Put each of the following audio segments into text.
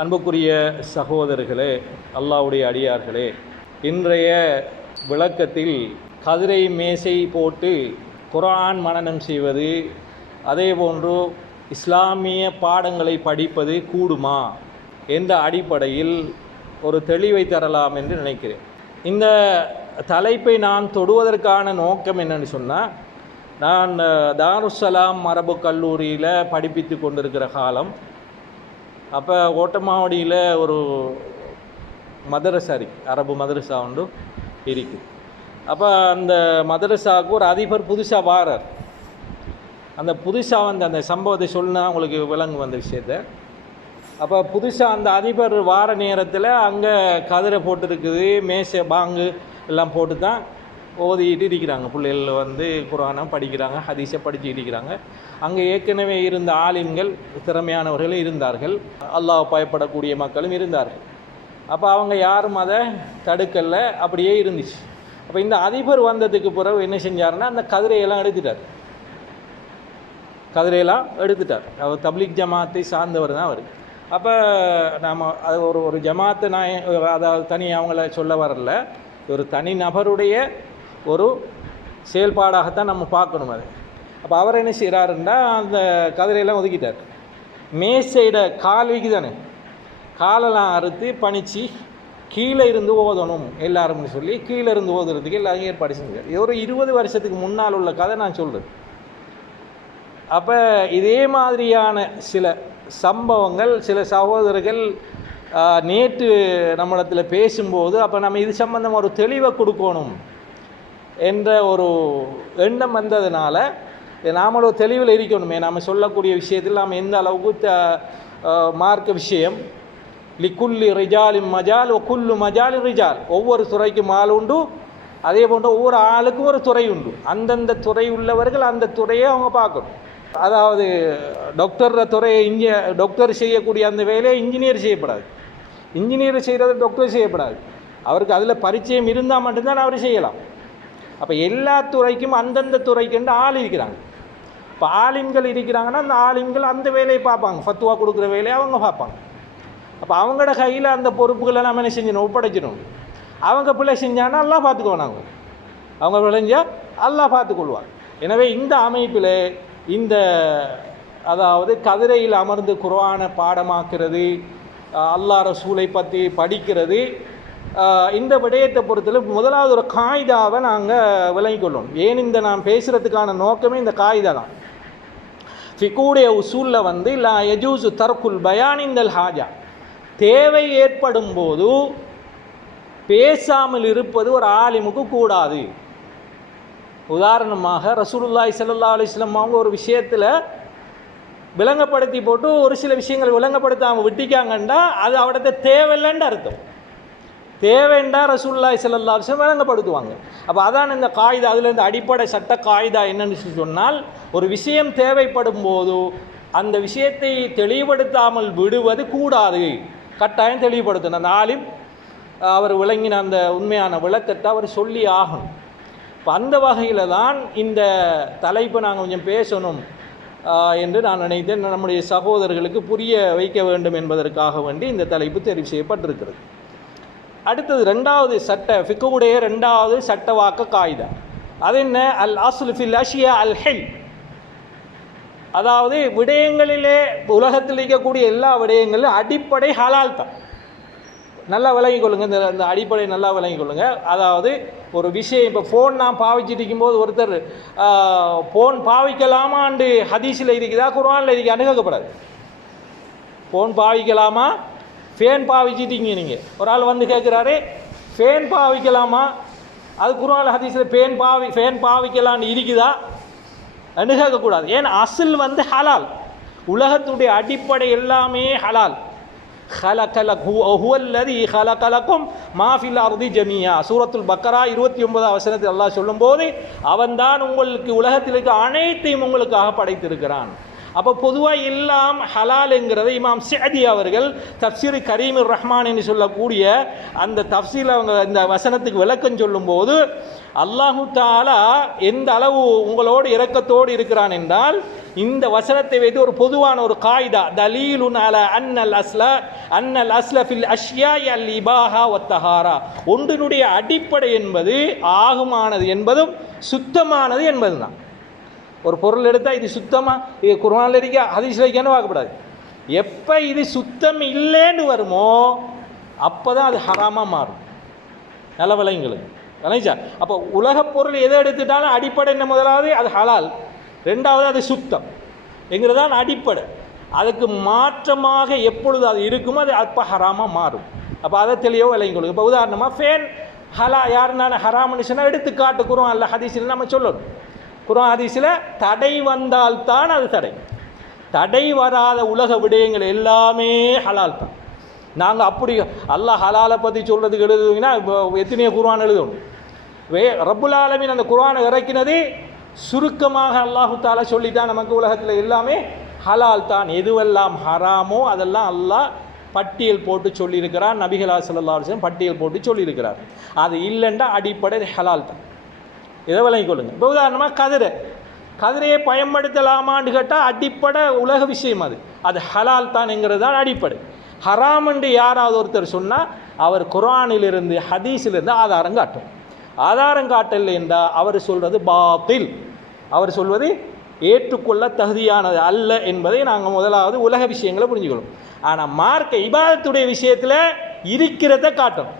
அன்புக்குரிய சகோதரர்களே அல்லாவுடைய அடியார்களே இன்றைய விளக்கத்தில் கதிரை மேசை போட்டு குரான் மனநம் செய்வது அதேபோன்று இஸ்லாமிய பாடங்களை படிப்பது கூடுமா என்ற அடிப்படையில் ஒரு தெளிவை தரலாம் என்று நினைக்கிறேன். இந்த தலைப்பை நான் தொடுவதற்கான நோக்கம் என்னன்னு சொன்னால் நான் தாருசலாம் மரபு கல்லூரியில் படிப்பித்து கொண்டிருக்கிற காலம் அப்போ ஓட்டமாவடியில் ஒரு மதரசாரி அரபு மதரசா ஒன்று இருக்குது அப்போ அந்த மதரசாவுக்கு ஒரு அதிபர் புதுசாக வாரார். அந்த புதுசாக வந்து அந்த சம்பவத்தை சொன்னா உங்களுக்கு விலங்கு வந்த விஷயத்த. அப்போ புதுசாக அந்த அதிபர் வார நேரத்தில் அங்கே கதிரை போட்டுருக்குது மேசை பாங்கு எல்லாம் போட்டு தான் ஓதிட்டு இருக்கிறாங்க. பிள்ளைகள் வந்து குரானை படிக்கிறாங்க ஹதீஸை படிச்சுட்டு இருக்கிறாங்க. அங்கே ஏற்கனவே இருந்த ஆலிம்கள் திறமையானவர்கள் இருந்தார்கள். அல்லாஹ் பயப்படக்கூடிய மக்களும் இருந்தார்கள். அப்போ அவங்க யாரும் அதை தடுக்கல அப்படியே இருந்துச்சு. அப்போ இந்த அதிபர் வந்ததுக்கு பிறகு என்ன செஞ்சாருன்னா அந்த கதிரையெல்லாம் எடுத்துட்டார். கதிரையெல்லாம் எடுத்துட்டார். அவர் தப்லிக் ஜமாத்தை சார்ந்தவர் தான் அவர். அப்போ நாம் அது ஒரு ஒரு ஜமாத்தை நான் அதாவது தனி அவங்கள சொல்ல வரல. ஒரு தனி நபருடைய ஒரு செயல்பாடாகத்தான் நம்ம பார்க்கணும் அது. அப்போ அவர் என்ன செய்கிறாருன்னா அந்த கதிரையெல்லாம் ஒதுக்கிட்டார். மேசையிட கால் தானே காலெல்லாம் அறுத்து பணிச்சு கீழே இருந்து ஓதணும் எல்லாரும்னு சொல்லி கீழே இருந்து ஓதுறதுக்கு எல்லாரும் ஏற்பாடு செஞ்சார். ஒரு இருபது வருஷத்துக்கு முன்னால் உள்ள கதை நான் சொல்கிறேன் அப்போ இதே மாதிரியான சில சம்பவங்கள் சில சகோதரர்கள் நேற்று நம்மளத்தில் பேசும்போது அப்போ நம்ம இது சம்பந்தம் ஒரு தெளிவை கொடுக்கணும். என்ற ஒரு எண்ணம் வந்ததுனால நாமளும் தெளிவில் இருக்கணுமே நாம் சொல்லக்கூடிய விஷயத்தில் நாம் எந்த அளவுக்கு மார்க்க விஷயம். லிக்குல்லி ரிஜாலின் மஜால் குல்லு மஜாலி ரிஜால். ஒவ்வொரு துறைக்கும் ஆள் உண்டு. அதே போன்று ஒவ்வொரு ஆளுக்கும் ஒரு துறை உண்டு. அந்தந்த துறை உள்ளவர்கள் அந்த துறையை அவங்க பார்க்கணும். அதாவது டாக்டர் துறையை இன்ஜி டாக்டர் செய்யக்கூடிய அந்த வேலையை இன்ஜினியர் செய்யப்படாது. இன்ஜினியர் செய்கிறது டாக்டர் செய்யப்படாது. அவருக்கு அதில் பரிச்சயம் இருந்தால் மட்டும்தான் அவர் செய்யலாம். அப்போ எல்லா துறைக்கும் அந்தந்த துறைக்குண்டு ஆள் இருக்கிறாங்க. இப்போ ஆலிம்கள் இருக்கிறாங்கன்னா அந்த ஆலிம்கள் அந்த வேலையை பார்ப்பாங்க. ஃபத்துவா கொடுக்குற வேலையை அவங்க பார்ப்பாங்க. அப்போ அவங்களோட கையில் அந்த பொறுப்புகளை நம்ம என்ன செஞ்சணும் ஒப்படைச்சிடணும். அவங்க பிள்ளை செஞ்சாங்கன்னா எல்லாம் பார்த்துக்குவோம் நாங்கள் அவங்க விளைஞ்சால் எல்லாம் பார்த்துக்கொள்வாங்க எனவே இந்த அமைப்பில் இந்த அதாவது கதிரையில் அமர்ந்து குரானை பாடமாக்குறது அல்லா ரசூலை பற்றி படிக்கிறது இந்த விடயத்தை பொறுத்தல முதலாவது ஒரு காயிதாவை நாங்கள் விளங்கிக்கொள்ளணும் ஏன் இந்த நான் பேசுகிறதுக்கான நோக்கமே இந்த காயிதா தான். ஃபிகூடைய உசூலில் வந்து லா யஜூசு தர்குல் பயானிந்தல் ஹாஜா. தேவை ஏற்படும் போது பேசாமல் இருப்பது ஒரு ஆலிமுக்கு கூடாது. உதாரணமாக ரசூலுல்லாய் சல்லா அலிஸ்லாம் அவங்க ஒரு விஷயத்தில் விளங்கப்படுத்தி போட்டு ஒரு சில விஷயங்கள் விளங்கப்படுத்தாமல் விட்டிக்காங்கன்னா அது அவடத்தை தேவையில்லைன்னு அர்த்தம். தேவைண்டா ரசூல்லாய் சல்லா விஷயம் விளங்கப்படுத்துவாங்க அப்போ அதான் இந்த காயிதா அதுலேருந்து அடிப்படை சட்ட காயிதா என்னன்னு சொன்னால் ஒரு விஷயம் தேவைப்படும் போது அந்த விஷயத்தை தெளிவுபடுத்தாமல் விடுவது கூடாது. கட்டாயம் தெளிவுபடுத்தணும். அந்த ஆலிம் அவர் விளங்கின அந்த உண்மையான விளக்கத்தை அவர் சொல்லி ஆகணும். இப்போ அந்த வகையில் தான் இந்த தலைப்பை நாங்கள் கொஞ்சம் பேசணும் என்று நான் நினைத்தேன். நம்முடைய சகோதரர்களுக்கு புரிய வைக்க வேண்டும் என்பதற்காக வேண்டி இந்த தலைப்பு தெரிவு செய்யப்பட்டிருக்கிறது. அடுத்தது ரெண்டாவது சட்ட ஃபிக்குடைய ரெண்டாவது சட்டவாக்க காய்தா. அது என்ன? அல் அசுல் ஃபில் அஷியா அல் ஹெல். அதாவது விடயங்களிலே உலகத்தில் இருக்கக்கூடிய எல்லா விடயங்களிலும் அடிப்படை ஹலால் தான். நல்லா விளங்கி கொள்ளுங்கள் இந்த இந்த அடிப்படை நல்லா விளங்கி கொள்ளுங்கள் அதாவது ஒரு விஷயம் இப்போ ஃபோன் நான் பாவிச்சுட்டு இருக்கும்போது ஒருத்தர் ஃபோன் பாவிக்கலாமான்னு ஹதீஸில் இருக்குதா குரானில் இருக்கு அணுகப்படாது ஃபோன் பாவிக்கலாமா? ஃபேன் பாவிச்சிட்டீங்க நீங்கள் ஒரு ஆள் வந்து கேட்குறாரு ஃபேன் பாவிக்கலாமா? அது குரான் ஹதீஸில் ஃபேன் பாவி ஃபேன் பாவிக்கலான்னு இருக்குதா? கேட்கக்கூடாது. ஏன்? அசில் வந்து ஹலால். உலகத்துடைய அடிப்படை எல்லாமே ஹலால். ஹலகலக்கும் மாஃபில் அர்தி ஜமியா. சூரத்துல் பக்கரா இருபத்தி ஒன்பதாம் வசனத்தில் அல்லாஹ் சொல்லும்போது அவன்தான் உங்களுக்கு உலகத்தில் இருக்க அனைத்தையும் உங்களுக்காக படைத்திருக்கிறான். அப்போ பொதுவாக எல்லாம் ஹலாலுங்கிறத இமாம் சேதி அவர்கள் தப்சீர் கரீமுர் ரஹ்மான் என்று சொல்லக்கூடிய அந்த தப்சீல் அவங்க இந்த வசனத்துக்கு விளக்கம் சொல்லும்போது அல்லாஹு தாலா எந்த அளவு உங்களோடு இறக்கத்தோடு இருக்கிறான் என்றால் இந்த வசனத்தை வைத்து ஒரு பொதுவான ஒரு காய்தா தலீலுன் அல அன்னல் அஸ்ல அன்னல் அஸ்ல ஃபில் அஷ்யா அல் இபாஹா ஒத்தஹாரா ஒன்றினுடைய அடிப்படை என்பது ஆகுமானது என்பதும் சுத்தமானது என்பதுதான். ஒரு பொருள் எடுத்தால் இது சுத்தமாக இது குரானில் இருக்க ஹதீஸில் இருக்கான்னு பார்க்கக்கூடாது எப்போ இது சுத்தம் இல்லைன்னு வருமோ அப்போ தான் அது ஹராமாக மாறும். நல்ல விலைங்களுக்கு விளைஞ்சா அப்போ உலகப் பொருள் எதை எடுத்துட்டாலும் அடிப்படை என்ன முதலாவது? அது ஹலால். ரெண்டாவது அது சுத்தம். என்கிறதான் அடிப்படை. அதுக்கு மாற்றமாக எப்பொழுது அது இருக்குமோ அது அப்போ ஹராமாக மாறும். அப்போ அதை தெளிவோ விளைங்களுக்கு இப்போ உதாரணமாக ஃபேன் ஹலா யாருனாலும் ஹராம்னு எடுத்து காட்டுக்குறோம் அல்ல ஹதீஸ்னு நம்ம சொல்லணும். குரான் ஹதீஸில் தடை வந்தால்தான் அது தடை. தடை வராத உலக விடயங்கள் எல்லாமே ஹலால் தான் நாங்கள் அப்படி அல்லாஹ் ஹலாலை பற்றி சொல்கிறதுக்கு எழுதுவீங்கன்னா இப்போ எத்தனையோ குர்வான் எழுதணும் வே ரப்புல் ஆலமின் அந்த குர்வானை இறக்கினது சுருக்கமாக அல்லாஹு தாலா சொல்லித்தான் நமக்கு உலகத்தில் எல்லாமே ஹலால் தான் எதுவெல்லாம் ஹராமோ அதெல்லாம் அல்லாஹ் பட்டியல் போட்டு சொல்லியிருக்கிறார் நபிகலா ஸல்லல்லாஹு பட்டியல் போட்டு சொல்லியிருக்கிறார். அது இல்லைன்னா அடிப்படை ஹலால் தான் இதை விளங்கி கொள்ளுங்க இப்போ உதாரணமாக கதிரை. கதிரையை பயன்படுத்தலாமான்னு கேட்டால் அடிப்படை உலக விஷயம் அது. அது ஹலால் தான்ங்கிறது தான் அடிப்படை. ஹராம் என்று யாராவது ஒருத்தர் சொன்னால் அவர் குர்ஆனிலிருந்து ஹதீஸிலிருந்து ஆதாரம் காட்டும். ஆதாரம் காட்டல் என்றால் அவர் சொல்வது பாத்தில். அவர் சொல்வது ஏற்றுக்கொள்ள தகுதியானது அல்ல என்பதை நாங்கள் முதலாவது உலக விஷயங்களை புரிஞ்சுக்கணும் ஆனால் மார்க்க இபாதத்துடைய விஷயத்தில் இருக்கிறத காட்டணும்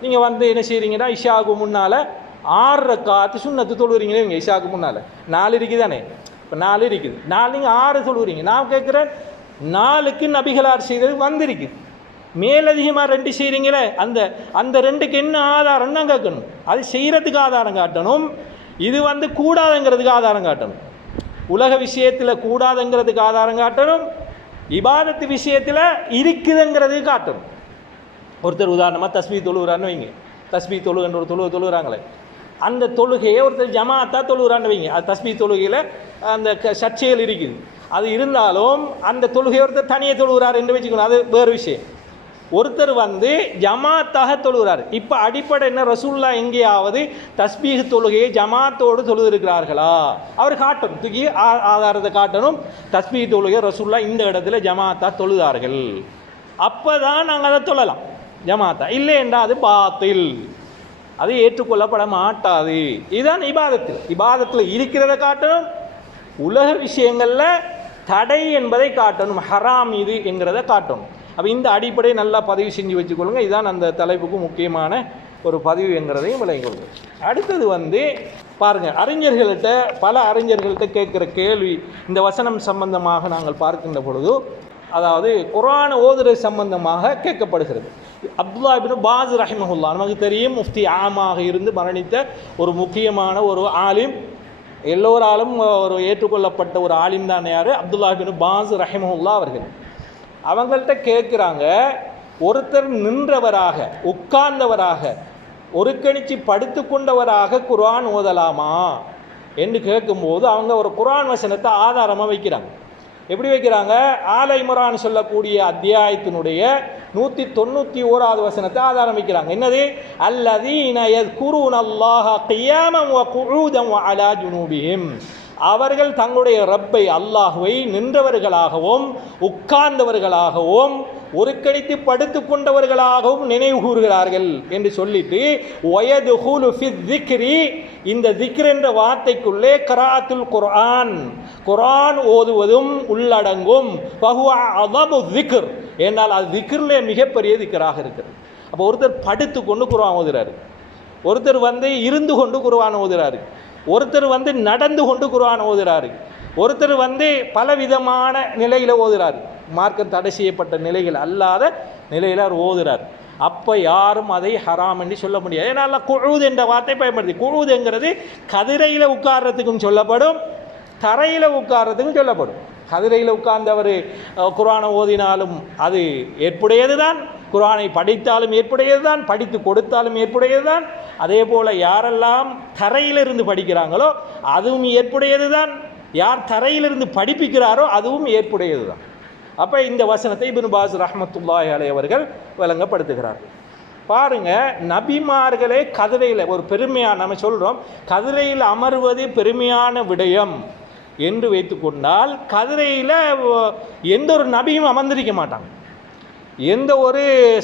நீங்கள் வந்து என்ன செய்கிறீங்கன்னா இஷாவுக்கு முன்னால் ஆறு காத்து சுண்ணத்து தொழுகிறீங்களே இவங்க இஷாவுக்கு முன்னால். நாலு இருக்குது தானே இப்போ நாலு இருக்குது நாலு நீங்கள் ஆறு தொழுகிறீங்க நான் கேட்குறேன் நாலுக்கு நபிகளார் செய்தது வந்திருக்கு. மேலதிகமாக ரெண்டு செய்கிறீங்களே அந்த அந்த ரெண்டுக்கு என்ன ஆதாரம் தான் கேட்கணும். அது செய்கிறதுக்கு ஆதாரம் காட்டணும். இது வந்து கூடாதுங்கிறதுக்கு ஆதாரம் காட்டணும். உலக விஷயத்தில் கூடாதுங்கிறதுக்கு ஆதாரம் காட்டணும். இபாதத்து விஷயத்தில் இருக்குதுங்கிறதுக்கு காட்டணும். ஒருத்தர் உதாரணமாக தஸ்மி தொழுகிறான்னு வைங்க. தஸ்மி தொழுகன்ற ஒரு தொழுகை தொழுகிறாங்களே அந்த தொழுகையை ஒருத்தர் ஜமாத்தா தொழுகிறான்னு வைங்க. அது தஸ்மி தொழுகையில் அந்த சர்ச்சைகள் இருக்குது. அது இருந்தாலும் அந்த தொழுகையை ஒருத்தர் தனியாக தொழுகிறார் என்று வச்சுக்கணும் அது வேறு விஷயம். ஒருத்தர் வந்து ஜமாத்தாக தொழுகிறார். இப்போ அடிப்படை என்ன? ரசூல்லா எங்கேயாவது தஸ்பீஹ் தொழுகையை ஜமாத்தோடு தொழுதிருக்கிறார்களா? அவர் காட்டணும். தூக்கி ஆ- ஆதாரத்தை காட்டணும். தஸ்பீஹ் தொழுகை ரசூல்லா இந்த இடத்துல ஜமாத்தா தொழுதார்கள். அப்போ தான் நாங்கள் அதை தொழலாம். ஜமாத்தா. இல்லை என்றால் அது பாத்தில். அது ஏற்றுக்கொள்ளப்பட மாட்டாது இதுதான் இபாதத்தில் இபாதத்தில் இருக்கிறத காட்டணும். உலக விஷயங்களில் தடை என்பதை காட்டணும். ஹராம் இது என்கிறத காட்டணும். அப்போ இந்த அடிப்படையை நல்லா பதிவு செஞ்சு வச்சுக்கொள்ளுங்க. இதுதான் அந்த தலைப்புக்கு முக்கியமான ஒரு பதிவு என்கிறதையும் விளங்கிக்கொள்ளுங்க அடுத்தது வந்து பாருங்கள் அறிஞர்கள்ட்ட பல அறிஞர்கள்ட்ட கேட்குற கேள்வி இந்த வசனம் சம்பந்தமாக நாங்கள் பார்க்கின்ற பொழுது அதாவது குரான் ஓதுறது சம்பந்தமாக கேட்கப்படுகிறது. அப்துல்லா இபின் பாஸ் ரஹிமஹுல்லா நமக்கு தெரியும் முஃப்தி ஆமாக இருந்து மரணித்த ஒரு முக்கியமான ஒரு ஆலிம். எல்லோராலும் ஒரு ஏற்றுக்கொள்ளப்பட்ட ஒரு ஆலிம் தான் யார்? அப்துல்லா இபின் பாஸ் ரஹிமஹுல்லா அவர்கள். அவங்கள்ட்ட கேட்குறாங்க ஒருத்தர் நின்றவராக உட்கார்ந்தவராக ஒருக்கணிச்சு படுத்து கொண்டவராக குரான் ஓதலாமா? என்று கேட்கும்போது அவங்க ஒரு குரான் வசனத்தை ஆதாரமாக வைக்கிறாங்க. எப்படி வைக்கிறாங்க? ஆலைமுரான் சொல்லக்கூடிய அத்தியாயத்தினுடைய நூற்றி தொண்ணூற்றி ஓராவது வசனத்தை ஆதாரம் வைக்கிறாங்க. என்னது? அல்லதீன குருன் அல்லாஹ கியாமம் குழுதம் அலா ஜுனூபியும் அவர்கள் தங்களுடைய ரப்பை அல்லாஹுவை நின்றவர்களாகவும் உட்கார்ந்தவர்களாகவும் ஒருக்கணித்து படுத்து கொண்டவர்களாகவும் நினைவு கூறுகிறார்கள் என்று சொல்லிட்டு ஒயது ஹூலு திக்ரி. இந்த திக்ர் என்ற வார்த்தைக்குள்ளே கராத்துல் குர்ஆன் குரான் ஓதுவதும் உள்ளடங்கும். பகுவா அதபு திக்ர் என்றால் அது திக்ரிலே மிகப்பெரிய திக்கராக இருக்கிறது அப்போ ஒருத்தர் படுத்து கொண்டு குர்ஆன் ஓதுறாரு ஒருத்தர் வந்து இருந்து கொண்டு குர்ஆன் ஓதுறாரு ஒருத்தர் வந்து நடந்து கொண்டு குர்ஆன் ஓதுறாரு ஒருத்தர் வந்து பலவிதமான நிலையில் ஓதுறாரு மார்க்கம் தடை செய்யப்பட்ட நிலைகள் அல்லாத நிலையில் அவர் ஓதுறார். அப்போ யாரும் அதை ஹராம் என்று சொல்ல முடியாது. ஏன்னா குழுது என்ற வார்த்தை பயன்படுத்தி குழுதுங்கிறது கதிரையில் உட்கார்றதுக்கும் சொல்லப்படும் தரையில் உட்கார்றதுக்கும் சொல்லப்படும். கதிரையில் உட்கார்ந்தவர் குரானை ஓதினாலும் அது ஏற்புடையது தான் குரானை படித்தாலும் ஏற்புடையது தான் படித்து கொடுத்தாலும் ஏற்புடையது தான் அதே போல் யாரெல்லாம் தரையிலிருந்து படிக்கிறாங்களோ அதுவும் ஏற்புடையது தான் யார் தரையிலிருந்து படிப்பிக்கிறாரோ அதுவும் ஏற்புடையது தான் அப்போ இந்த வசனத்தை இப்னு பாஸ் ரஹ்மத்துல்லாஹி அலை அவர்கள் விளங்கப்படுத்துகிறார்கள் பாருங்க நபிமார்களே கதிரையில் ஒரு பெருமையான நம்ம சொல்கிறோம் கதிரையில் அமர்வது பெருமையான விடயம் என்று வைத்துக்கொண்டால் கதிரையில் எந்த ஒரு நபியும் அமர்ந்திருக்க மாட்டாங்க. எந்த ஒரு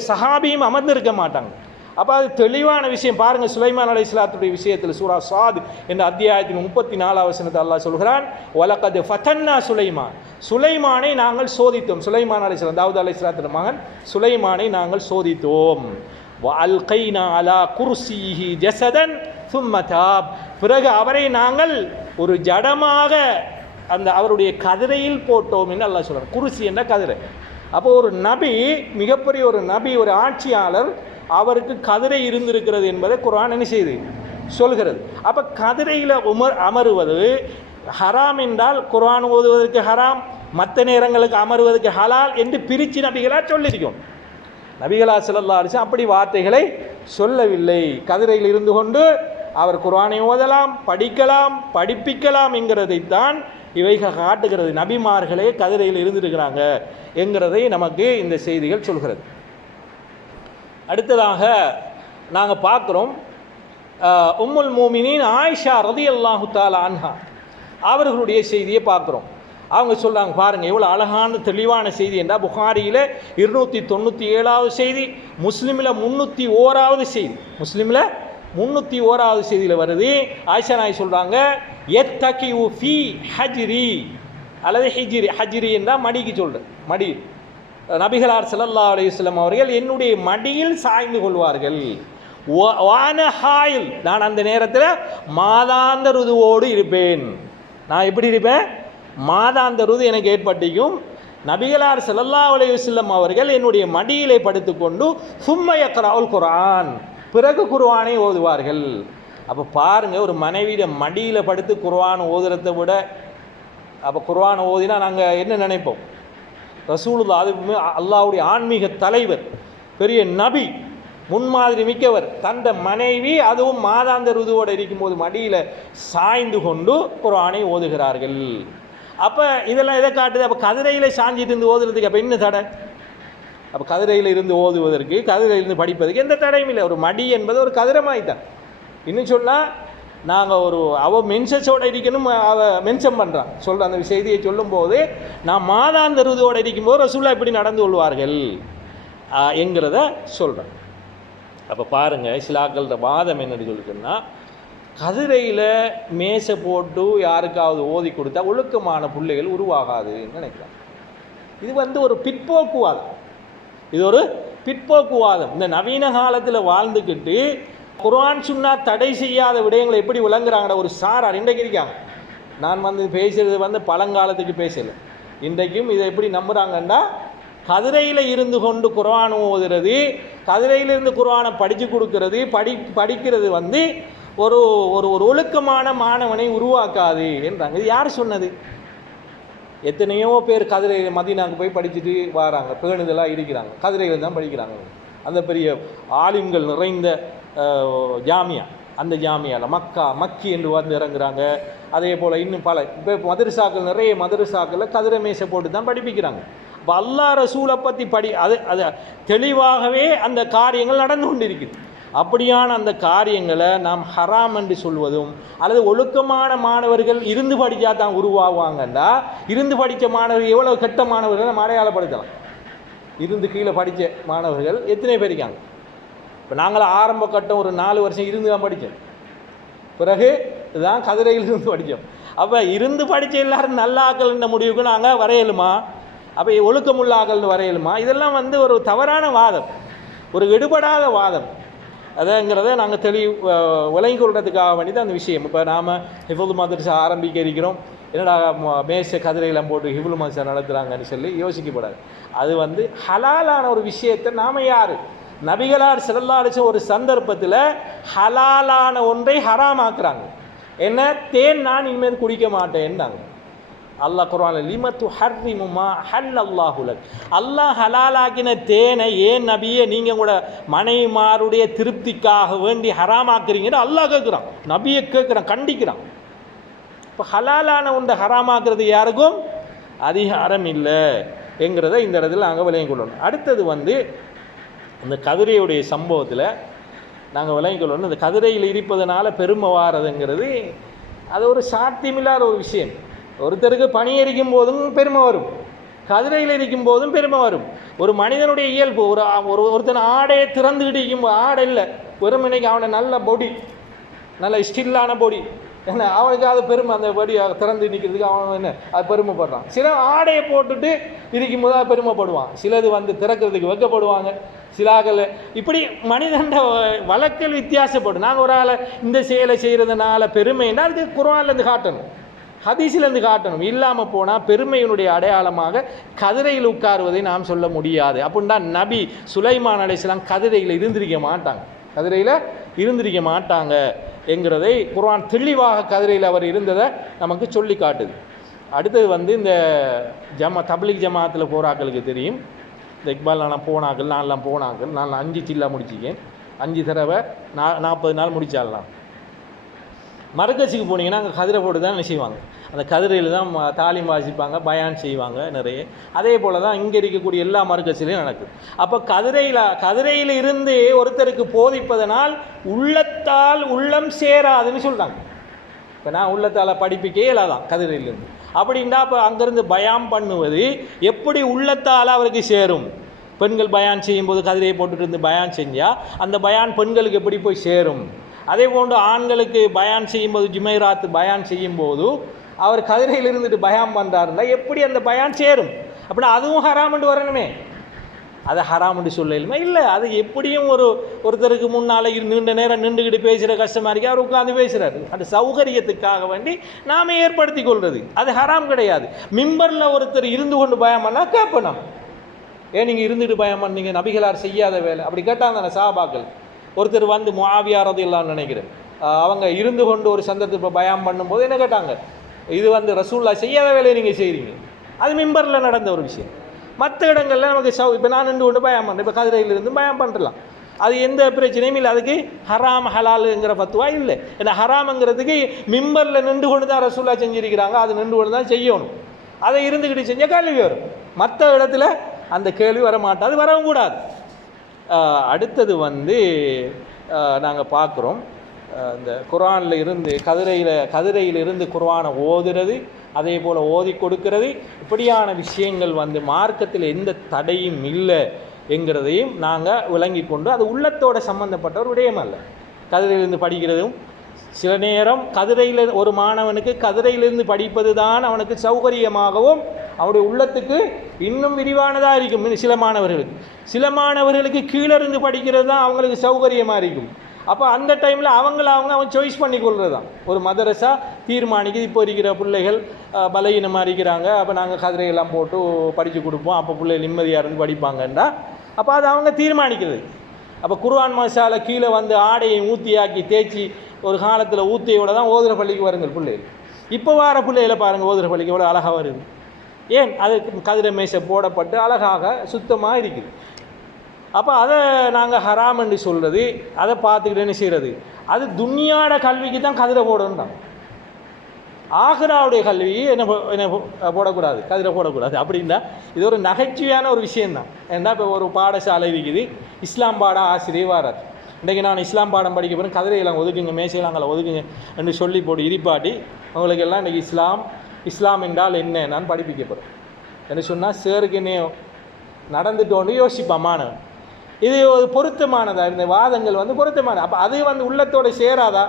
சஹாபியும் அமர்ந்திருக்க மாட்டாங்க. அப்போ அது தெளிவான விஷயம். பாருங்கள் சுலைமான் அலை இஸ்லாத்துடைய விஷயத்தில் சூரா சாத் என்ற அத்தியாயத்தின் முப்பத்தி நாலாவது வசனத்தை அல்லாஹ் சொல்கிறான் ஒலக்கது ஃபதன்னா சுலைமான். சுலைமானை நாங்கள் சோதித்தோம். சுலைமான் அலை இஸ்லாம் தாவூத் அலை இஸ்லாத்தின் மகன் சுலைமானை நாங்கள் சோதித்தோம். அல்கைனா அலா குர்சிஹி ஜசதன் சும்மதாப் பிறகு அவரை நாங்கள் ஒரு ஜடமாக அந்த அவருடைய கதிரையில் போட்டோம் என்று அல்லாஹ் சொல்கிறார் குருசி என்ற கதிரை. அப்போ ஒரு நபி மிகப்பெரிய ஒரு நபி ஒரு ஆட்சியாளர் அவருக்கு கதிரை இருந்திருக்கிறது என்பதை குரான் என்ன செய்யுது சொல்கிறது. அப்போ கதிரையில் உமர் அமருவது ஹராம் என்றால் குரான் ஓதுவதற்கு ஹராம் மற்ற நேரங்களுக்கு அமருவதற்கு ஹலால் என்று பிரித்து நபிகளாக சொல்லியிருக்கோம். நபிகளா ஸல்லல்லாஹு அலைஹி அப்படி வார்த்தைகளை சொல்லவில்லை. கதிரையில் இருந்து கொண்டு அவர் குரானை ஓதலாம் படிக்கலாம் படிப்பிக்கலாம் என்கிறதைத்தான் இவைகள் காட்டுகிறது. நபிமார்களே கதிரையில் இருந்திருக்கிறாங்க என்கிறதை நமக்கு இந்த செய்திகள் சொல்கிறது. அடுத்ததாக நாங்கள் பார்க்குறோம் உம்முல் மூமினின் ஆயிஷா ரதி அல்லாஹு தாலா அன்ஹா அவர்களுடைய செய்தியை பார்க்குறோம். அவங்க சொல்கிறாங்க பாருங்கள் எவ்வளோ அழகான தெளிவான செய்தி என்றால் புகாரியில் இருநூற்றி தொண்ணூற்றி ஏழாவது செய்தி முஸ்லீமில் முந்நூற்றி ஓராவது செய்தி. முஸ்லீமில் முந்நூற்றி ஓராவது செய்தியில் வருது. ஆயிஷா நாய் சொல்கிறாங்க எத்தகி ஃபி ஹஜ்ரி அல்லது ஹிஜ்ரி ஹஜ்ரி என்றால் மடிக்கு சொல்கிறேன் மடி நபிகளார் செல்லல்லா அலைஹி அவர்கள் என்னுடைய மடியில் சாய்ந்து கொள்வார்கள். வ- வான நான் அந்த நேரத்தில் மாதாந்த ருதுவோடு இருப்பேன். நான் எப்படி இருப்பேன்? மாதாந்த ருது எனக்கு ஏற்பட்டிக்கும் நபிகளார் செல்லல்லா அலைஹி அவர்கள் என்னுடைய மடியிலே படுத்துக்கொண்டு சும்மைய கிராவுல் குரான் பிறகு குர்வானை ஓதுவார்கள். அப்போ பாருங்கள் ஒரு மனைவியிட மடியில் படுத்து குர்வான் ஓதுறதை விட அப்போ குர்வான் ஓதினா நாங்கள் என்ன நினைப்போம்? ரசூலுல்லா அது அல்லாவுடைய ஆன்மீக தலைவர் பெரிய நபி முன்மாதிரி மிக்கவர் தந்த மனைவி அதுவும் மாதாந்த ருதுவோடு இருக்கும்போது மடியில் சாய்ந்து கொண்டு குரானை ஓதுகிறார்கள். அப்போ இதெல்லாம் எதை காட்டுது? அப்போ கதிரையில் சாஞ்சிட்டு இருந்து ஓதுறதுக்கு அப்போ என்ன தடை? அப்போ கதிரையில் இருந்து ஓதுவதற்கு கதிரையிலிருந்து படிப்பதற்கு எந்த தடையும் இல்லை. ஒரு மடி என்பது ஒரு கதிரமாய் தான் இன்னும் சொன்னால் நாங்கள் ஒரு அவ மென்சஸோட இருக்கணும் அவ மென்ஷன் பண்ணுறான் சொல்கிற அந்த செய்தியை சொல்லும்போது நான் மாதாந்த ருதியோடு இருக்கும்போது ரசூல்லா இப்படி நடந்து கொள்வார்கள் என்கிறத சொல்கிறேன் அப்போ பாருங்கள் சிலாக்களோட வாதம் என்னன்னு சொல்லிட்டுன்னா கதிரையில் மேசை போட்டு யாருக்காவது ஓதி கொடுத்தா ஒழுக்கமான பிள்ளைகள் உருவாகாதுன்னு நினைக்கிறாங்க. இது வந்து ஒரு பிற்போக்குவாதம் இது ஒரு பிற்போக்குவாதம் இந்த நவீன காலத்தில் வாழ்ந்துக்கிட்டு குரான் சுன்னா தடை செய்யாத விடயங்களை எப்படி விளங்குறாங்கடா ஒரு சாரார் இன்றைக்கு இருக்காங்க நான் வந்து பேசுறது வந்து பழங்காலத்துக்கு பேசலை. இன்றைக்கும் இதை எப்படி நம்புகிறாங்கன்னா கதிரையில் இருந்து கொண்டு குர்ஆன் ஓதுறது கதிரையிலிருந்து குரானை படித்து கொடுக்கறது படி படிக்கிறது வந்து ஒரு ஒரு ஒரு ஒழுக்கமான மாணவனை உருவாக்காது என்றாங்க. இது யார் சொன்னது? எத்தனையோ பேர் கதிரை மதீனாவுக்கு போய் படிச்சுட்டு வராங்க. பேணுதலாக இருக்கிறாங்க. கதிரையில் தான் படிக்கிறாங்க. அந்த பெரிய ஆலிம்கள் நிறைந்த ஜாமியா. அந்த ஜாமியாவில் மக்கா மக்கி என்று வந்து இறங்குறாங்க. அதே போல் இன்னும் பல இப்போ மதுரசாக்கள் நிறைய மதுரசாக்களில் கதிரை மேசை போட்டு தான் படிப்பிக்கிறாங்க. அப்போ அல்லா ரசூலை பற்றி படி அது அது தெளிவாகவே அந்த காரியங்கள் நடந்து கொண்டிருக்குது. அப்படியான அந்த காரியங்களை நாம் ஹராம் என்று சொல்வதும் அல்லது ஒழுக்கமான மாணவர்கள் இருந்து படித்தா தான் உருவாகுவாங்கண்டா இருந்து படித்த மாணவர்கள் எவ்வளோ கெட்ட மாணவர்களை நம்ம அடையாளப்படுத்தலாம். இருந்து கீழே படித்த மாணவர்கள் எத்தனை பேர் இருக்காங்க? இப்போ நாங்களாம் ஆரம்ப கட்டம் ஒரு நாலு வருஷம் இருந்து தான் படித்தோம் பிறகு இதுதான் கதிரையில் இருந்து படித்தோம் அப்போ இருந்து படித்த எல்லாரும் நல்ல ஆக்கள்ன்ற முடிவுக்கு நாங்கள் வரையலுமா? அப்போ ஒழுக்கமுள்ள ஆக்கல்னு வரையலுமா? இதெல்லாம் வந்து ஒரு தவறான வாதம். ஒரு எடுபடாத வாதம். அதங்கிறத நாங்கள் தெளி விளங்கி கொள்றதுக்காக வேண்டி தான் அந்த விஷயம். இப்போ நாம் ஹிஃபுல் மதரசா ஆரம்பிக்க இருக்கிறோம். என்னடா ம- மேச கதிரையெல்லாம் போட்டு ஹிஃபுல் மதரசா நடத்துகிறாங்கன்னு சொல்லி யோசிக்கப்படாது. அது வந்து ஹலாலான ஒரு விஷயத்தை நாம் யார்? நபிகளார் செல்லல்லாடிச்ச ஒரு சந்தர்ப்பத்தில் ஹலாலான ஒன்றை ஹராமாக்குறாங்க. என்ன? தேன் நான் இனிமேல் குடிக்க மாட்டேன்னாங்க அல்லாஹ் குர்ஆன்ல லிமத்து ஹர்ரிமுமா ஹல் அல்லாஹுலக் அல்லாஹ் ஹலாலாக்கின தேனை ஏன் நபியே நீங்கள் கூட மனைவிமாருடைய திருப்திக்காக வேண்டி ஹராமாக்குறீங்கன்னு அல்லாஹ் கேட்குறான் நபியை கேட்குறான் கண்டிக்கிறான். இப்போ ஹலாலான ஒன்றை ஹராமாக்குறது யாருக்கும்? அதிகாரம் இல்லை. என்கிறத இந்த இடத்துல நாங்கள் விளங்கிக் கொள்ளணும். அடுத்தது வந்து இந்த கதிரையுடைய சம்பவத்தில் நாங்கள் விளங்கிக்கொள்ளணும் இந்த கதிரையில் இருப்பதனால பெருமை வாரதுங்கிறது அது ஒரு சாத்தியமில்லாத ஒரு விஷயம். ஒருத்தருக்கு பணி எரிக்கும் போதும் பெருமை வரும். கதிரையில் இருக்கும் போதும் பெருமை வரும். ஒரு மனிதனுடைய இயல்பு ஒரு ஒரு ஒருத்தன் ஆடையை திறந்துக்கிட்டு இருக்கும் ஆடை இல்லை. வெறும் இன்னைக்கு அவனை நல்ல பொடி நல்ல ஸ்டில்லான பொடி. என்ன அவனுக்கு அது பெருமை அந்த படி திறந்து நிற்கிறதுக்கு அவன் என்ன அது பெருமைப்படுறான். சில ஆடையை போட்டுட்டு இருக்கும்போது அது பெருமைப்படுவான். சிலது வந்து திறக்கிறதுக்கு வைக்கப்படுவாங்க. சிலாக்கள் இப்படி மனிதன் வழக்கில் வித்தியாசப்படும். நாங்கள் ஒரு ஆளை இந்த செயலை செய்கிறதுனால பெருமைன்னா அதுக்கு குரான்லேருந்து காட்டணும். ஹதீஸிலேருந்து காட்டணும். இல்லாமல் போனால் பெருமையினுடைய அடையாளமாக கதிரையில் உட்காருவதை நாம் சொல்ல முடியாது. அப்படின்னா நபி சுலைமான் அலைஸ்லாம் கதிரையில் இருந்திருக்க மாட்டாங்க. கதிரையில் இருந்திருக்க மாட்டாங்க என்கிறதை குரான் தெளிவாக கதிரையில் அவர் இருந்ததை நமக்கு சொல்லி காட்டுது. அடுத்தது வந்து இந்த ஜமா தப்லிக் ஜமாத்தில் போராக்களுக்கு தெரியும். இந்த இக்பால் நான் போனாக்கள் நான்லாம் போனாக்கள் நான் அஞ்சு சில்லா முடிச்சிக்கேன் அஞ்சு தடவை நா நாற்பது நாள் முடிச்சாடலாம் மரக்கட்சிக்கு போனீங்கன்னா அங்கே கதிரை போட்டு தான் செய்வாங்க? அந்த கதிரையில் தான் தாலிம் வாசிப்பாங்க பயான் செய்வாங்க நிறைய. அதே போல் தான் இங்கே இருக்கக்கூடிய எல்லா மரக்கட்சியிலையும் நடக்குது. அப்போ கதிரையில் கதிரையில் இருந்து ஒருத்தருக்கு போதிப்பதனால் உள்ளத்தால் உள்ளம் சேராதுன்னு சொல்கிறாங்க இப்போ நான் உள்ளத்தால் படிப்புக்கே இல்லாதான் கதிரையிலேருந்து அப்படின்னா இப்போ அங்கேருந்து பயாம் பண்ணுவது எப்படி உள்ளத்தால் அவருக்கு சேரும்? பெண்கள் பயான் செய்யும்போது கதிரையை போட்டுட்டு இருந்து பயான் செஞ்சால் அந்த பயான் பெண்களுக்கு எப்படி போய் சேரும்? அதே போன்று ஆண்களுக்கு பயான் செய்யும்போது ஜுமைராத்து பயான் செய்யும்போது அவர் கதிரையில் இருந்துட்டு பயான் பண்ணுறாருன்னா எப்படி அந்த பயான் சேரும்? அப்படின்னா அதுவும் ஹராமண்டு வரணுமே. அதை ஹராம்னு சொல்லலுமே இல்லை அது எப்படியும் ஒரு ஒருத்தருக்கு முன்னால் நீண்ட நேரம் நின்றுக்கிட்டு பேசுகிற கஷ்டமாக இருக்கு அவர் உட்காந்து பேசுகிறாரு. அது சௌகரியத்துக்காக வேண்டி நாம் ஏற்படுத்தி கொள்வது. அது ஹராம் கிடையாது. மிம்பரில் ஒருத்தர் இருந்து கொண்டு பயம் பண்ணால் கேட்போம் ஏன் நீங்கள் இருந்துட்டு பயம் பண்ணீங்க? நபிகளார் செய்யாத வேலை. அப்படி கேட்டால் தானே சாபாக்கள் ஒருத்தர் வந்து மாவியாரது இல்லான்னு நினைக்கிறேன் அவங்க இருந்து கொண்டு ஒரு சந்தர்ப்பத்தை இப்போ பயம் பண்ணும்போது என்ன கேட்டாங்க? இது வந்து ரசூல்லா செய்யாத வேலையை நீங்கள் செய்கிறீங்க அது மிம்பரில் நடந்த ஒரு விஷயம். மற்ற இடங்களில் நமக்கு சௌ இப்போ நான் நின்று கொண்டு பயம் பண்ணுறேன் இப்போ கதிரையில் இருந்து பயம் பண்ணலாம் அது எந்த பிரச்சனையும் இல்லை. அதுக்கு ஹராம் ஹலாலுங்கிற பத்துவா இல்லை. ஏன்னா ஹராம்ங்கிறதுக்கு மிம்பரில் நின்று கொண்டு தான் ரசூல்லா செஞ்சிருக்கிறாங்க. அது நின்று கொண்டு தான் செய்யணும். அதை இருந்துக்கிட்டு செஞ்சால் கேள்வி வரும். மற்ற இடத்துல அந்த கேள்வி வர மாட்டாது வரவும் கூடாது. அடுத்தது வந்து நாங்கள் பார்க்குறோம். இந்த குரானில் இருந்து கதிரையில் கதிரையில் இருந்து குர்ஆனை ஓதுறது அதே போல் ஓதி கொடுக்கிறது. இப்படியான விஷயங்கள் வந்து மார்க்கத்தில் எந்த தடையும் இல்லை என்கிறதையும் நாங்கள் விளங்கி கொண்டு அது உள்ளத்தோட சம்மந்தப்பட்ட ஒரு விடயம் அல்ல கதிரையிலிருந்து படிக்கிறதும் சில நேரம் கதிரையில் ஒரு மாணவனுக்கு கதிரையிலிருந்து படிப்பது தான் அவனுக்கு சௌகரியமாகவும் அவருடைய உள்ளத்துக்கு இன்னும் விரிவானதாக இருக்கும். சில மாணவர்களுக்கு சில மாணவர்களுக்கு கீழே இருந்து படிக்கிறது தான் அவங்களுக்கு சௌகரியமாக இருக்கும். அப்போ அந்த டைமில் அவங்கள அவங்க அவன் சாய்ஸ் பண்ணி கொள்வது தான் ஒரு மதரசா தீர்மானிக்கு இப்போ இருக்கிற பிள்ளைகள் பலகீனமாக இருக்கிறாங்க. அப்போ நாங்கள் கதிரையெல்லாம் போட்டு படித்து கொடுப்போம். அப்போ பிள்ளைகள் நிம்மதியாக இருந்து படிப்பாங்கன்றா. அப்போ அது அவங்க தீர்மானிக்கிறது அப்போ குர்ஆன் மசாலா கீழே வந்து ஆடையை ஊத்தியாக்கி தேய்ச்சி ஒரு காலத்தில் ஊத்தியோட தான் ஓதுற பள்ளிக்கு வருங்க பிள்ளைகள். இப்போ வார பிள்ளைகளை பாருங்கள் ஓதுற பள்ளிக்கு எவ்வளோ அழகாக வருது. ஏன்? அது கதிரை மேசை போடப்பட்டு அழகாக சுத்தமாக இருக்குது. அப்போ அதை நாங்கள் ஹராம் என்று சொல்கிறது அதை பார்த்துக்கிட்டு என்ன செய்கிறது அது துன்யாட கல்விக்கு தான் கதிரை போடணும் ஆக்ராவுடைய கல்வி என்ன என்ன போடக்கூடாது கதிரை போடக்கூடாது. அப்படின்னா இது ஒரு நகைச்சுவையான ஒரு விஷயந்தான் ஏன்னா இப்போ ஒரு பாடசாலை இருக்குது இஸ்லாம் பாட ஆசிரியர் வராது இன்றைக்கி நான் இஸ்லாம் பாடம் படிக்க போகிறேன் கதிரையெல்லாம் ஒதுக்குங்க மேசையெல்லாம் ஒதுக்குங்க என்று சொல்லி போட்டு இரிப்பாட்டி உங்களுக்கு எல்லாம் இன்றைக்கி இஸ்லாம் இஸ்லாம் என்றால் என்ன நான் படிப்பிக்க போகிறேன் என்ன சொன்னால் சேருக்குன்னே நடந்துட்டோன்னு யோசிப்பான் மாணவன். இது ஒரு பொருத்தமானதா? இந்த வாதங்கள் வந்து பொருத்தமானது? அப்போ அது வந்து உள்ளத்தோட சேராதா?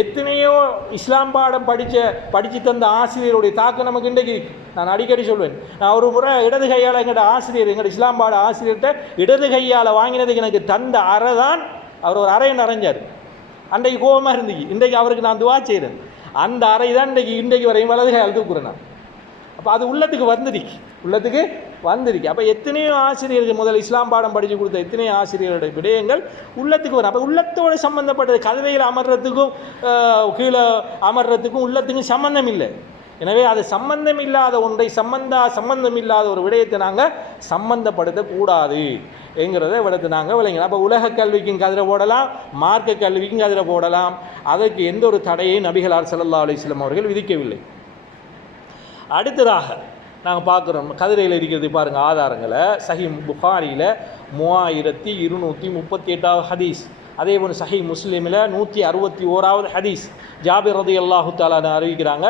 எத்தனையோ இஸ்லாம் பாடம் படித்த படித்து தந்த ஆசிரியருடைய தாக்கம் நமக்கு இன்றைக்கு இருக்கு. நான் அடிக்கடி சொல்வேன். நான் ஒரு முறை இடது கையால் எங்கள்கிட்ட ஆசிரியர் எங்கள்கிட்ட இஸ்லாம் பாட ஆசிரியர்கிட்ட இடது கையால் வாங்கினதுக்கு எனக்கு தந்த அறை தான் அவர் ஒரு அறையை நிறைஞ்சார். அன்றைக்கு கோபமாக இருந்துச்சு இன்றைக்கு அவருக்கு நான் துவா செய்கிறேன் அந்த அறை தான் இன்றைக்கு இன்றைக்கு வரையும் வலது கையால் தூக்குறேன் நான். அப்போ அது உள்ளத்துக்கு வந்துடுச்சு உள்ளத்துக்கு வந்திருக்கு. அப்போ எத்தனையோ ஆசிரியர்கள் முதல் இஸ்லாம் பாடம் படித்து கொடுத்த எத்தனையோ ஆசிரியர்களுடைய விடயங்கள் உள்ளத்துக்கு வரும். அப்போ உள்ளத்தோடு சம்மந்தப்பட்டது கதவையில் அமர்றதுக்கும் கீழே அமர்றதுக்கும் உள்ளத்துக்கும் சம்மந்தம் இல்லை. எனவே அது சம்பந்தம் இல்லாத ஒன்றை சம்பந்தா சம்பந்தம் இல்லாத ஒரு விடயத்தை நாங்கள் சம்பந்தப்படுத்தக்கூடாது என்கிறத விடத்தை நாங்கள் விளங்கலாம் அப்போ உலக கல்விக்கும் கதிரை போடலாம் மார்க்க கல்விக்கும் கதிரை போடலாம். அதற்கு எந்த ஒரு தடையை நபிகளார் சல்லா அலைஹி அவர்கள் விதிக்கவில்லை. அடுத்ததாக நாங்கள் பார்க்குறோம் கதிரையில் இருக்கிறது பாருங்கள் ஆதாரங்களை. சஹி புகாரியில் மூவாயிரத்தி இருநூற்றி முப்பத்தி எட்டாவது ஹதீஸ். அதே போல் சஹி முஸ்லீமில் நூற்றி அறுபத்தி ஓராவது ஹதீஸ். ஜாபிர் ரதி அல்லாஹு தாலா அறிவிக்கிறாங்க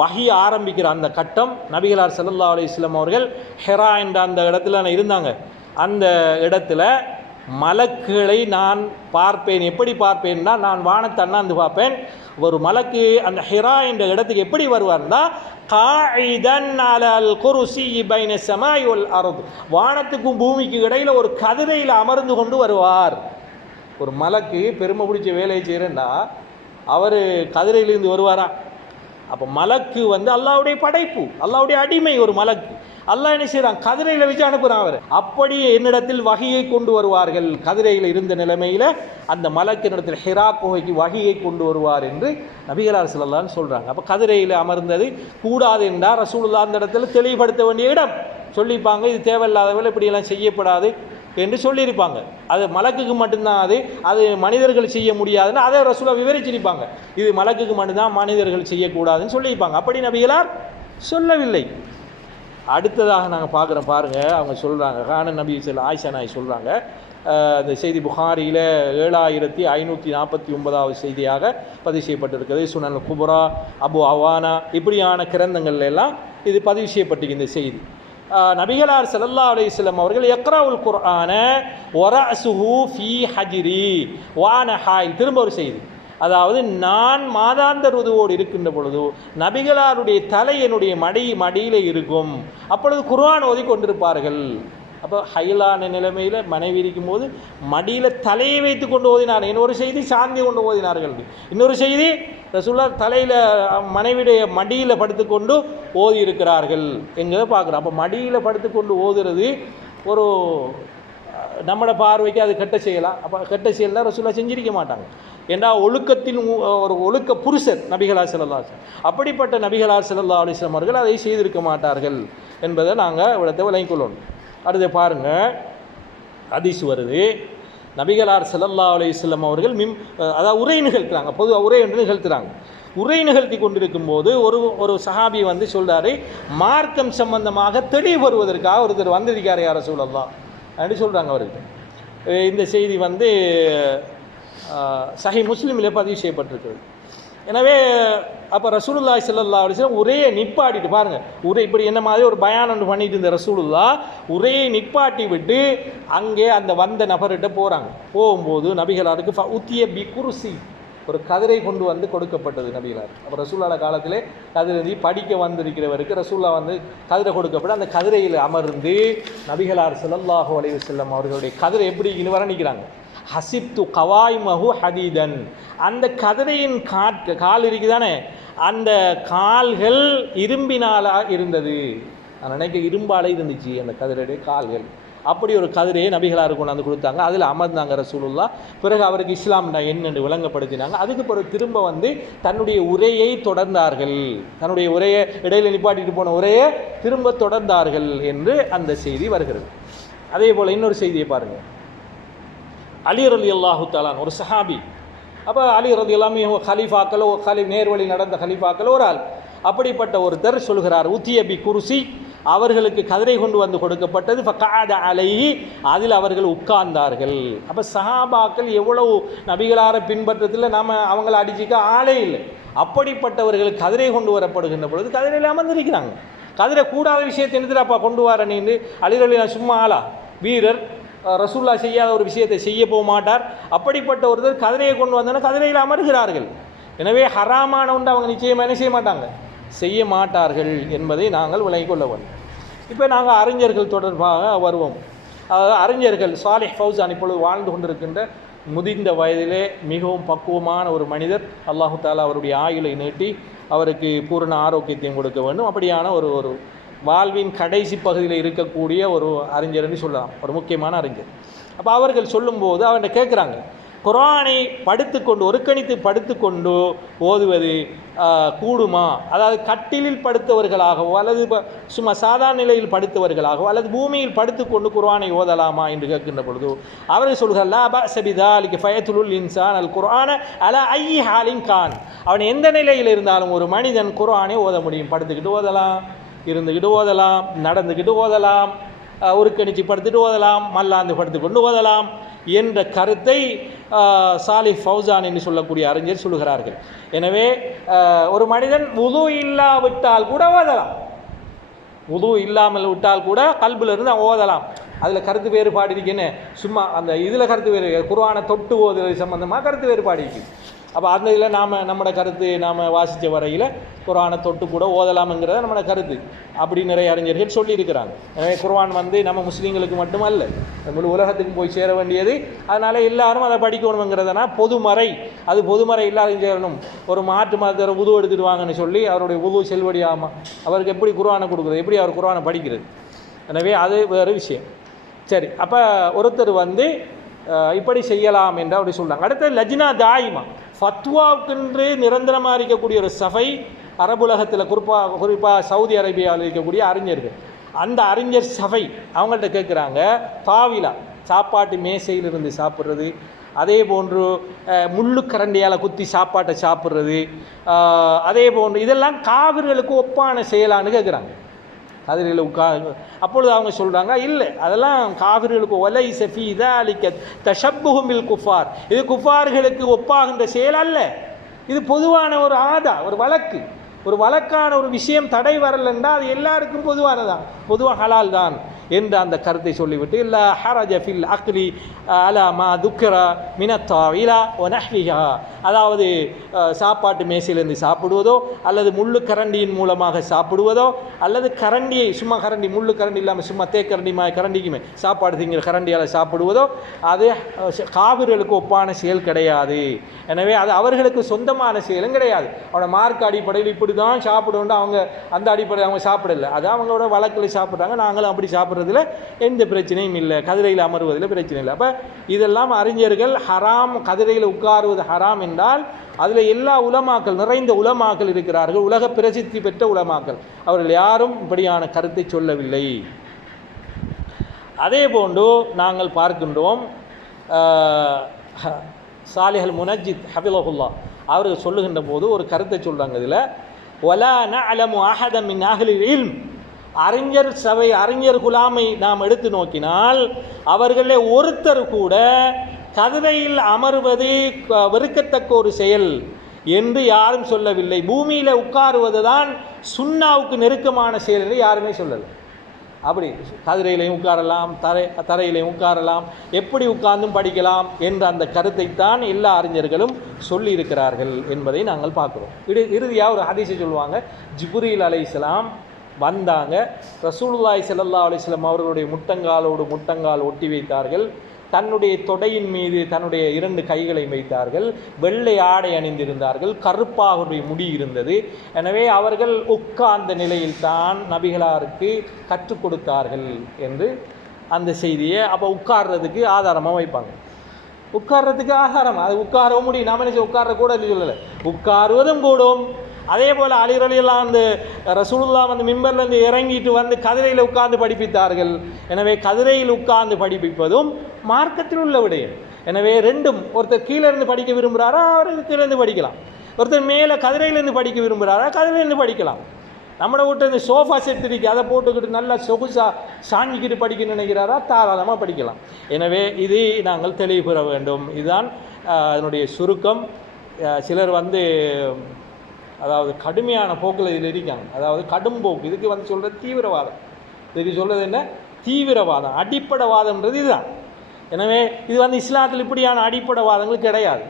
வகி ஆரம்பிக்கிற அந்த கட்டம் நபிகளார் சல்லா அலி இஸ்லாம் அவர்கள் ஹெரா என்ற அந்த இடத்துல இருந்தாங்க. அந்த இடத்துல மலக்குகளை நான் பார்ப்பேன். எப்படி பார்ப்பேன்னா நான் வானத்தை அண்ணாந்து பார்ப்பேன். ஒரு மலக்கு அந்த ஹிரா என்ற இடத்துக்கு எப்படி வருவார்னா காயிதன் அலல் குருசி பைன சமாய் வல் வானத்துக்கும் பூமிக்கு இடையில் ஒரு கதிரையில் அமர்ந்து கொண்டு வருவார். ஒரு மலக்கு பெருமை பிடிச்ச வேலையை செய்கிறேன்னா அவர் கதிரையிலிருந்து வருவாரா? அப்போ மலக்கு வந்து அல்லாவுடைய படைப்பு அல்லாவுடைய அடிமை ஒரு மலக்கு. அல்லாஹ் என்ன செய்கிறான் கதிரையில் வச்சு அனுப்புகிறான் அவர். அப்படி என்னிடத்தில் வகையை கொண்டு வருவார்கள். கதிரையில் இருந்த நிலைமையில் அந்த மலக்கினிடத்தில் ஹிரா குகைக்கு வகையை கொண்டு வருவார் என்று நபிகளார் சிலல்லான்னு சொல்கிறாங்க அப்போ கதிரையில் அமர்ந்தது கூடாது என்றால் ரசூலுல்லா அந்த இடத்துல தெளிவுபடுத்த வேண்டிய இடம். சொல்லிப்பாங்க இது தேவையில்லாதவர்கள் இப்படியெல்லாம் செய்யப்படாது என்று சொல்லியிருப்பாங்க. அது மலக்குக்கு மட்டும்தான் அது அது மனிதர்கள் செய்ய முடியாதுன்னு அதை ரசூலா விவரிச்சிருப்பாங்க. இது மலக்குக்கு மட்டும்தான் மனிதர்கள் செய்யக்கூடாதுன்னு சொல்லியிருப்பாங்க. அப்படி நபிகளார் சொல்லவில்லை. அடுத்ததாக நாங்கள் பார்க்குறோம் பாருங்கள் அவங்க சொல்கிறாங்க கான நபி செல் ஆயிஷா நாய் சொல்கிறாங்க அந்த செய்தி புகாரியில் ஏழாயிரத்தி ஐநூற்றி நாற்பத்தி ஒன்பதாவது செய்தியாக பதிவு செய்யப்பட்டிருக்கிறது சுனல் குபுரா அபு அவானா இப்படியான கிரந்தங்கள் எல்லாம் இது பதிவு செய்யப்பட்டிருக்கு இந்த செய்தி. ஆஹ் நபிகளார் ஸல்லல்லாஹு அலைஹி வஸல்லம் அவர்கள் யக்ராவுல் குர்ஆன வரஅசுஹு ஃபி ஹஜிரி வான ஹாய் திரும்ப ஒரு செய்தி. அதாவது நான் மாதாந்த ருதுவோடு இருக்கின்ற பொழுது நபிகளாருடைய தலை என்னுடைய மடி மடியில் இருக்கும். அப்பொழுது குர்ஆன் ஓதி கொண்டிருப்பார்கள். அப்போ ஹைலான நிலைமையில் மனைவி இருக்கும்போது மடியில் தலையை வைத்து கொண்டு ஓதினார் இன்னொரு செய்தி சாந்தி கொண்டு ஓதினார்கள். இன்னொரு செய்தி ரசுல்லா தலையில் மனைவியுடைய மடியில் படுத்துக்கொண்டு ஓதி இருக்கிறார்கள் எங்கே பார்க்குறோம். அப்போ மடியில் படுத்துக்கொண்டு ஓதுறது ஒரு நம்மளோட பார்வைக்கு அது கெட்ட செய்யலாம் அப்போ கெட்ட செய்யலாம் ரசூல்லா செஞ்சிருக்க மாட்டாங்க. ஏன்னா ஒழுக்கத்தின் ஒரு ஒழுக்க புருஷர் நபிகளா செல்லல்லா அப்படிப்பட்ட நபிகளா செல்லல்லா அலிஸ்லாம் அவர்கள் அதை செய்திருக்க மாட்டார்கள் என்பதை நாங்கள் இவ்வளத்தை விளங்கிக் கொள்ளணும் அடுத்து பாருங்கள் அதிசு வருது. நபிகளார் செல்லல்லா அலைஹி அவர்கள் மிம் அதாவது உரை நிகழ்த்துறாங்க. பொதுவாக உரை என்று நிகழ்த்துறாங்க. உரை நிகழ்த்தி கொண்டிருக்கும் போது ஒரு ஒரு சஹாபி வந்து சொல்கிறாரு மார்க்கம் சம்பந்தமாக தெளிவு வருவதற்காக ஒருத்தர் வந்திருக்கார் யார சொல்லலாம் அப்படின்னு சொல்கிறாங்க அவருக்கு இந்த செய்தி வந்து சஹி முஸ்லீமில் பதிவு செய்யப்பட்டிருக்கிறது எனவே அப்போ ரசூலுல்லா ஸல்லல்லாஹு அலைஹி வஸல்லம் உரையை நிப்பாட்டிட்டு பாருங்கள் உரை இப்படி என்ன மாதிரி ஒரு பயானம் பண்ணிட்டு இருந்த ரசூலுல்லா உரையை நிப்பாட்டி விட்டு அங்கே அந்த வந்த நபர்கிட்ட போகிறாங்க போகும்போது நபிகளாருக்கு உத்திய பி குருசி ஒரு கதிரை கொண்டு வந்து கொடுக்கப்பட்டது நபிகளார் அப்போ ரசூல்லால காலத்திலே கதிரை படிக்க வந்திருக்கிறவருக்கு ரசூல்லா வந்து கதிரை கொடுக்கப்பட்டு அந்த கதிரையில் அமர்ந்து நபிகளார் ஸல்லல்லாஹு அலைஹி செல்லம் அவர்களுடைய கதிரை எப்படி இனி நிற்கிறாங்க ஹசிப்து கவாய் மஹு ஹதீதன். அந்த கதிரையின் காற்று கால் இருக்குதானே அந்த கால்கள் இரும்பினாலாக இருந்தது. நான் நினைக்க இரும்பாலே இருந்துச்சு அந்த கதிரையுடைய கால்கள். அப்படி ஒரு கதிரையை நபிகளார் கொண்டாந்து கொடுத்தாங்க. அதில் அமர்ந்தாங்க ரசூலுல்லா பிறகு அவருக்கு இஸ்லாம் என்னென்று விளங்கப்படுத்தினாங்க. அதுக்கு பிறகு திரும்ப வந்து தன்னுடைய உரையை தொடர்ந்தார்கள். தன்னுடைய உரையை இடையில நிப்பாட்டிட்டு போன உரையை திரும்ப தொடர்ந்தார்கள் என்று அந்த செய்தி வருகிறது. அதே போல் இன்னொரு செய்தியை பாருங்கள் அலி ரலி அல்லாஹு தாலான் ஒரு சஹாபி. அப்போ அலி ரதி எல்லாமே ஹலீஃபாக்களோ ஹலி நேர்வழி நடந்த ஹலீஃபாக்களோ ஒரு ஆள். அப்படிப்பட்ட ஒருத்தர் சொல்கிறார் உத்தியபி குருசி. அவர்களுக்கு கதிரை கொண்டு வந்து கொடுக்கப்பட்டது காத அலையி அதில் அவர்கள் உட்கார்ந்தார்கள். அப்போ சஹாபாக்கள் எவ்வளவு நபிகளார பின்பற்றத்தில் நாம் அவங்கள அடிச்சிக்க ஆளே இல்லை. அப்படிப்பட்டவர்கள் கதிரை கொண்டு வரப்படுகின்ற பொழுது கதிரையில் அமர்ந்திருக்கிறாங்க. கதிரை கூடாத விஷயத்தை என்னதுடாப்பா கொண்டு வர நீண்டு அலிரலி சும்மா ஆளா? வீரர் ரசூல்லா செய்யாத ஒரு விஷயத்தை செய்ய போக மாட்டார். அப்படிப்பட்ட ஒருத்தர் கதிரையை கொண்டு வந்தோன்னா கதிரையில் அமர்கிறார்கள். எனவே ஹராமான ஒன்று அவங்க நிச்சயமாக என்ன செய்ய மாட்டாங்க? செய்ய மாட்டார்கள் என்பதை நாங்கள் விளங்கிக் கொள்ள வேண்டும். இப்போ நாங்கள் அறிஞர்கள் தொடர்பாக வருவோம். அதாவது அறிஞர்கள் சாலிஹ் ஃபவுசான் இப்பொழுது வாழ்ந்து கொண்டிருக்கின்ற முதிர்ந்த வயதிலே மிகவும் பக்குவமான ஒரு மனிதர். அல்லாஹு தாலா அவருடைய ஆயுளை நீட்டி அவருக்கு பூரண ஆரோக்கியத்தையும் கொடுக்க வேண்டும். அப்படியான ஒரு ஒரு வாழ்வின் கடைசி பகுதியில் இருக்கக்கூடிய ஒரு அறிஞர்னு சொல்லலாம். ஒரு முக்கியமான அறிஞர். அப்போ அவர்கள் சொல்லும்போது அவன்கிட்ட கேட்குறாங்க குரானை படுத்துக்கொண்டு ஒருக்கணித்து படுத்துக்கொண்டு ஓதுவது கூடுமா? அதாவது கட்டிலில் படுத்தவர்களாகவோ அல்லது சும்மா சாதாரண நிலையில் படுத்தவர்களாகவோ அல்லது பூமியில் படுத்துக்கொண்டு குரானை ஓதலாமா என்று கேட்கின்ற பொழுது அவர்கள் சொல்கிறார் லா ப சபிதா அலிக்கு ஃபயத்துலுல் இன்சான் அல் குரான அல ஐ ஹாலின் கான். அவன் எந்த நிலையில் இருந்தாலும் ஒரு மனிதன் குரானை ஓத முடியும். படுத்துக்கிட்டு ஓதலாம். இருந்துக்கிட்டு ஓதலாம் நடந்துக்கிட்டு ஓதலாம் உருக்கணிச்சு படுத்துட்டு ஓதலாம் மல்லாந்து படுத்துக்கொண்டு ஓதலாம் என்ற கருத்தை சாலி ஃபவுசான் என்று சொல்லக்கூடிய அறிஞர் சொல்லுகிறார்கள். எனவே ஒரு மனிதன் உது இல்லாவிட்டால் கூட ஓதலாம். உது இல்லாமல் விட்டால் கூட கல்புல இருந்து அவன் ஓதலாம். அதில் கருத்து வேறுபாடு இருக்குன்னு சும்மா அந்த இதில் கருத்து வேறு குர்ஆனை தொட்டு ஓதுறது சம்மந்தமாக கருத்து வேறுபாடு இருக்குது. அப்போ அந்த இதில் நாம் நம்மளோட கருத்து நாம் வாசித்த வரையில் குரானை தொட்டு கூட ஓதலாம்ங்கிறத நம்மளோட கருத்து. அப்படி நிறைய அறிஞர்கள் சொல்லியிருக்கிறாங்க. எனவே குர்வான் வந்து நம்ம முஸ்லீம்களுக்கு மட்டுமல்ல முழு உலகத்துக்கும் போய் சேர வேண்டியது. அதனால் எல்லாரும் அதை படிக்கணுங்கிறதுனா பொதுமறை. அது பொதுமறை இல்லாத சேரணும் ஒரு மாற்று மதத்தர் உது எடுத்துடுவாங்கன்னு சொல்லி அவருடைய உது செல்வடியாமல் அவருக்கு எப்படி குர்வானை கொடுக்குறது எப்படி அவர் குர்வானை படிக்கிறது. எனவே அது வேறு விஷயம். சரி அப்போ ஒருத்தர் வந்து இப்படி செய்யலாம் என்று அப்படி சொல்கிறாங்க அடுத்து லஜ்னா தாயிமா. ஃபத்வாவுக்கென்று நிரந்தரமாக இருக்கக்கூடிய ஒரு சபை அரபுலகத்தில் குறிப்பாக குறிப்பாக சவுதி அரேபியாவில் இருக்கக்கூடிய அறிஞர்கள். அந்த அறிஞர் சபை அவங்கள்ட்ட கேட்குறாங்க தாவிலா சாப்பாட்டு மேசையிலிருந்து சாப்பிட்றது அதே போன்று முள்ளுக்கரண்டியால் முள்ளு கரண்டியால் குத்தி சாப்பாட்டை சாப்பிட்றது அதே போன்று இதெல்லாம் காவிர்களுக்கு ஒப்பான செயலான்னு கேட்குறாங்க கதிரையில் உட்கா அப்பொழுது அவங்க சொல்கிறாங்க இல்லை அதெல்லாம் காவிரிகளுக்கு ஒலை செஃபி இதா அளிக்க தஷப்புகுமில் குஃபார். இது குஃபார்களுக்கு ஒப்பாகின்ற செயல் அல்ல. இது பொதுவான ஒரு ஆதா ஒரு வழக்கு. ஒரு வழக்கான ஒரு விஷயம் தடை வரலன்னா அது எல்லாருக்கும் பொதுவானதான் பொதுவாக ஹலால் தான். என்ற அந்த கருத்தை சொல்லிவிட்டு இல்லா ஹரஜ ஃபில் அக்லி அலா மா துக்கரா மினத்தா இலா ஒனஹ்விஹா அதாவது சாப்பாட்டு மேசையிலிருந்து சாப்பிடுவதோ அல்லது முள்ளு கரண்டியின் மூலமாக சாப்பிடுவதோ அல்லது கரண்டியை சும்மா கரண்டி முள்ளு கரண்டி இல்லாமல் சும்மா தேக்கரண்டி மா கரண்டிக்குமே சாப்பாடு திங்கிற கரண்டியால் சாப்பிடுவதோ அது அஹ், காவிர்களுக்கு ஒப்பான செயல் கிடையாது. எனவே அது அவர்களுக்கு சொந்தமான செயலும் கிடையாது. அவனோட மார்க் அடிப்படையில் இப்படி தான் சாப்பிடணும் அவங்க அந்த அடிப்படையில் அவங்க சாப்பிடல. அது அவங்களோட வழக்கில் சாப்பிட்றாங்க. நாங்களும் அப்படி சாப்பிட்றோம் சாப்பிட்றதுல எந்த பிரச்சனையும் இல்லை. கதிரையில் அமர்வதில் பிரச்சனை இல்லை. அப்போ இதெல்லாம் அறிஞர்கள் ஹராம் கதிரையில் உட்காருவது ஹராம் என்றால் அதில் எல்லா உலமாக்கள் நிறைந்த உலமாக்கள் இருக்கிறார்கள். உலக பிரசித்தி பெற்ற உலமாக்கள். அவர்கள் யாரும் இப்படியான கருத்தை சொல்லவில்லை. அதே போன்று நாங்கள் பார்க்கின்றோம் சாலிஹல் முனஜித் ஹபிலஹுல்லா அவர்கள் சொல்லுகின்ற போது ஒரு கருத்தை சொல்கிறாங்க இதில் ஒலா ந அஹதம் மின் அஹ்லில் இல்ம். அறிஞர் சபை அறிஞர் குலாமை நாம் எடுத்து நோக்கினால் அவர்களே ஒருத்தர் கூட கதிரையில் அமர்வது வெறுக்கத்தக்க ஒரு செயல் என்று யாரும் சொல்லவில்லை. பூமியில் உட்காருவது தான் சுண்ணாவுக்கு நெருக்கமான செயல் என்று யாருமே சொல்லலை. அப்படி கதிரையிலையும் உட்காரலாம் தரை தரையிலையும் உட்காரலாம் எப்படி உட்கார்ந்தும் படிக்கலாம் என்ற அந்த கருத்தைத்தான் எல்லா அறிஞர்களும் சொல்லியிருக்கிறார்கள் என்பதை நாங்கள் பார்க்குறோம். இடு இறுதியாக ஒரு ஹதீஸை சொல்லுவாங்க. ஜிபுரில் அலை இஸ்லாம் வந்தாங்க. ரசூலுல்லாய் செல்லல்லா அலிஸ்லம் அவர்களுடைய முட்டங்காலோடு முட்டங்கால் ஒட்டி வைத்தார்கள். தன்னுடைய தொடையின் மீது தன்னுடைய இரண்டு கைகளை வைத்தார்கள். வெள்ளை ஆடை அணிந்திருந்தார்கள். கருப்பாக அவருடைய முடி இருந்தது. எனவே அவர்கள் உட்கார்ந்த நிலையில்தான் நபிகளாருக்கு கற்றுக் கொடுத்தார்கள் என்று அந்த செய்தியை அப்போ உட்கார்றதுக்கு ஆதாரமாக வைப்பாங்க. உட்கார்றதுக்கு ஆதாரம்? அது உட்காரவும் முடியும். நாம என்ன உட்கார கூட சொல்லலை. உட்காருவதும் கூடும். அதே போல் அலிரலியெல்லாம் அந்த ரசூலுல்லா வந்து மிம்பர்லேருந்து இறங்கிட்டு வந்து கதிரையில் உட்கார்ந்து படிப்பித்தார்கள். எனவே கதிரையில் உட்கார்ந்து படிப்பிப்பதும் மார்க்கத்தில் உள்ள விடயம். எனவே ரெண்டும் ஒருத்தர் கீழே இருந்து படிக்க விரும்புகிறாரா அவர் கீழே இருந்து படிக்கலாம். ஒருத்தர் மேலே கதிரையிலேருந்து படிக்க விரும்புகிறாரா கதிரையிலேருந்து படிக்கலாம். நம்மளை விட்டு இந்த சோஃபா செட் இருக்கு அதை போட்டுக்கிட்டு நல்லா சொகுசா சாங்கிக்கிட்டு படிக்க நினைக்கிறாரா தாராளமாக படிக்கலாம். எனவே இது நாங்கள் தெளிவு பெற வேண்டும். இதுதான் அதனுடைய சுருக்கம். சிலர் வந்து அதாவது கடுமையான போக்கில் இதில் இருக்காங்க. அதாவது கடும் போக்கு. இதுக்கு வந்து சொல்கிறது தீவிரவாதம். இதுக்கு சொல்கிறது என்ன? தீவிரவாதம். அடிப்படைவாதம்ன்றது இதுதான். எனவே இது வந்து இஸ்லாத்தில் இப்படியான அடிப்படைவாதங்கள் கிடையாது.